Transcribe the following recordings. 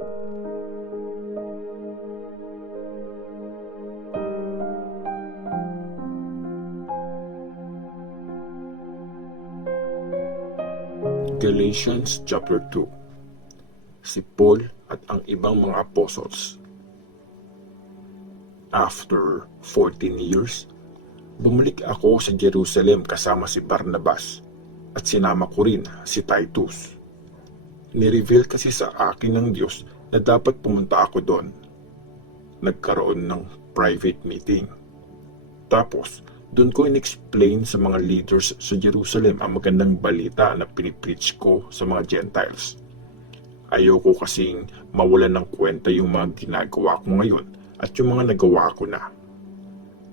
Galatians chapter 2. Si Paul at ang ibang mga apostles. After 14 years, bumalik ako sa Jerusalem kasama si Barnabas at sinama ko rin si Titus. Nireveal kasi sa akin ng Diyos na dapat pumunta ako doon. Nagkaroon ng private meeting. Tapos, doon ko in-explain sa mga leaders sa Jerusalem ang magandang balita na pinipreach ko sa mga Gentiles. Ayoko kasing mawalan ng kwenta yung mga ginagawa ko ngayon at yung mga nagawa ko na.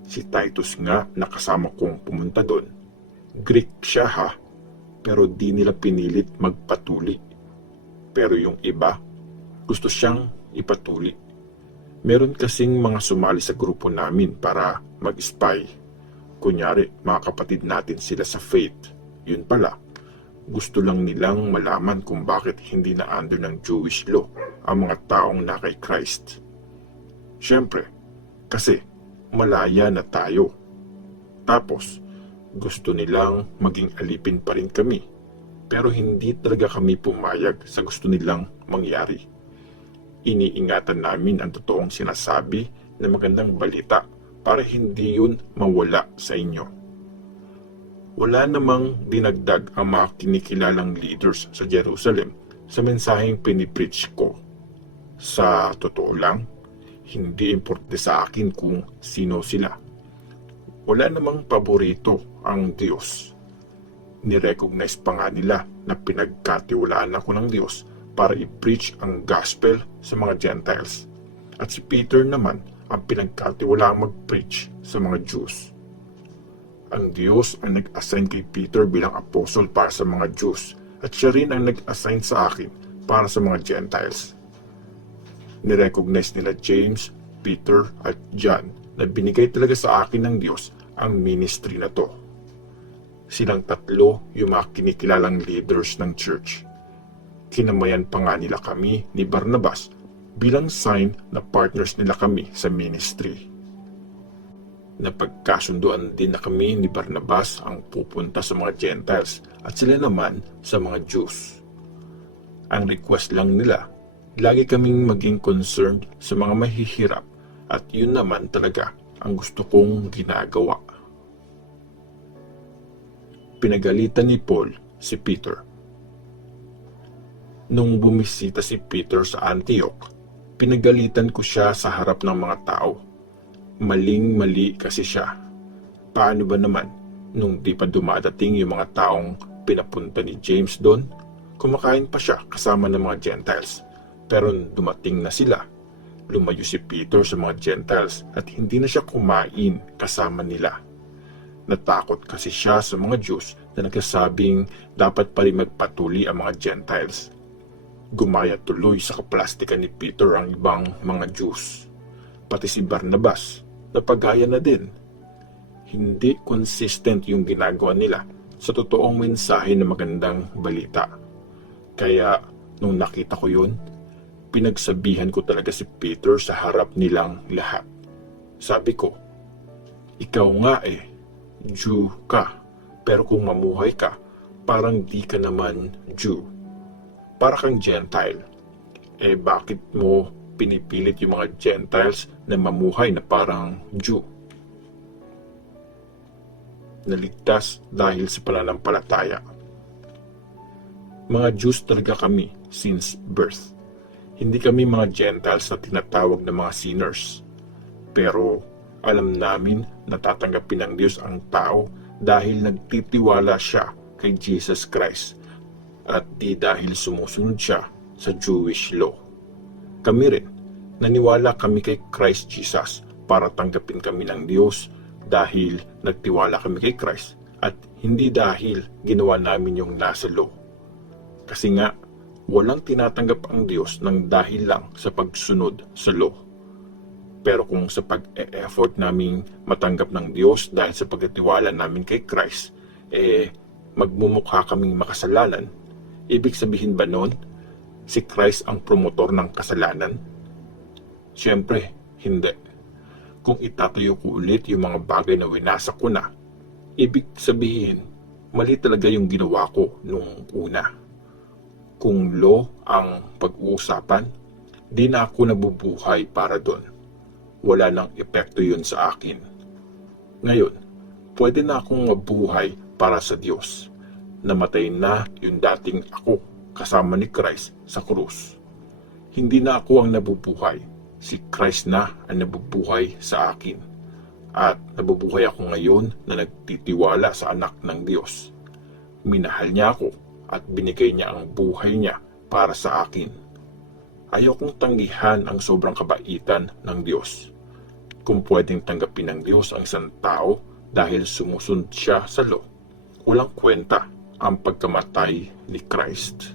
Si Titus nga nakasama kong pumunta doon. Greek siya ha, pero di nila pinilit magpatuli. Pero yung iba, gusto siyang ipatuli. Meron kasing mga sumali sa grupo namin para mag-spy. Kunyari, mga kapatid natin sila sa faith. Yun pala, gusto lang nilang malaman kung bakit hindi na under ng Jewish law ang mga taong na kay Christ. Siyempre, kasi malaya na tayo. Tapos, gusto nilang maging alipin pa rin kami. Pero hindi talaga kami pumayag sa gusto nilang mangyari. Iniingatan namin ang totoong sinasabi na magandang balita para hindi yun mawala sa inyo. Wala namang dinagdag ang mga kinikilalang leaders sa Jerusalem sa mensaheng pinipreach ko. Sa totoo lang, hindi importante sa akin kung sino sila. Wala namang paborito ang Diyos. Nirecognize pa nga nila na pinagkatiwalaan ako ng Diyos para i-preach ang gospel sa mga Gentiles. At si Peter naman ang pinagkatiwalaang mag-preach sa mga Jews. Ang Diyos ang nag-assign kay Peter bilang apostle para sa mga Jews at siya rin ang nag-assign sa akin para sa mga Gentiles. Nirecognize nila James, Peter at John na binigay talaga sa akin ng Diyos ang ministry na to. Silang tatlo yung mga kinikilalang leaders ng church. Kinamayan pa nga nila kami ni Barnabas bilang sign na partners nila kami sa ministry. Napagkasunduan din na kami ni Barnabas ang pupunta sa mga Gentiles at sila naman sa mga Jews. Ang request lang nila, lagi kaming maging concerned sa mga mahihirap at yun naman talaga ang gusto kong ginagawa. Pinagalitan ni Paul si Peter. Nung bumisita si Peter sa Antioch, pinagalitan ko siya sa harap ng mga tao. Maling-mali kasi siya. Paano ba naman nung di pa dumadating yung mga taong pinapunta ni James doon? Kumakain pa siya kasama ng mga Gentiles. Pero dumating na sila. Lumayo si Peter sa mga Gentiles at hindi na siya kumain kasama nila. Natakot kasi siya sa mga Jews na nagsasabing dapat pa rin magpatuli ang mga Gentiles. Gumaya tuloy sa kaplastikan ni Peter ang ibang mga Jews. Pati si Barnabas, napagaya na din. Hindi consistent yung ginagawa nila sa totoong mensahe na magandang balita. Kaya nung nakita ko yun, pinagsabihan ko talaga si Peter sa harap nilang lahat. Sabi ko, ikaw nga Jew ka, pero kung mamuhay ka, parang di ka naman Jew. Para kang Gentile. Bakit mo pinipilit yung mga Gentiles na mamuhay na parang Jew? Naligtas dahil sa pananampalataya. Mga Jews talaga kami since birth. Hindi kami mga Gentiles na tinatawag na mga sinners. Pero alam namin na tatanggapin ng Diyos ang tao dahil nagtitiwala siya kay Jesus Christ at di dahil sumusunod siya sa Jewish law. Kami rin, naniwala kami kay Christ Jesus para tanggapin kami ng Diyos dahil nagtiwala kami kay Christ at hindi dahil ginawa namin yung nasa law. Kasi nga, walang tinatanggap ang Diyos ng dahil lang sa pagsunod sa law. Pero kung sa pag-e-effort naming matanggap ng Diyos dahil sa pagtitiwala namin kay Christ, magmumukha kaming makasalanan, ibig sabihin ba nun, si Christ ang promotor ng kasalanan? Siyempre, hindi. Kung itatayo ko ulit yung mga bagay na winasak ko na, ibig sabihin, mali talaga yung ginawa ko nung una. Kung law ang pag-uusapan, di na ako nabubuhay para doon. Wala nang epekto yun sa akin. Ngayon, pwede na akong mabuhay para sa Diyos. Namatay na yung dating ako kasama ni Christ sa krus. Hindi na ako ang nabubuhay. Si Christ na ang nabubuhay sa akin. At nabubuhay ako ngayon na nagtitiwala sa anak ng Diyos. Minahal niya ako at binigay niya ang buhay niya para sa akin. Ayaw kong tanggihan ang sobrang kabaitan ng Diyos. Kung pwedeng tanggapin ng Diyos ang isang tao dahil sumusunod siya sa law, walang kwenta ang pagkamatay ni Christ.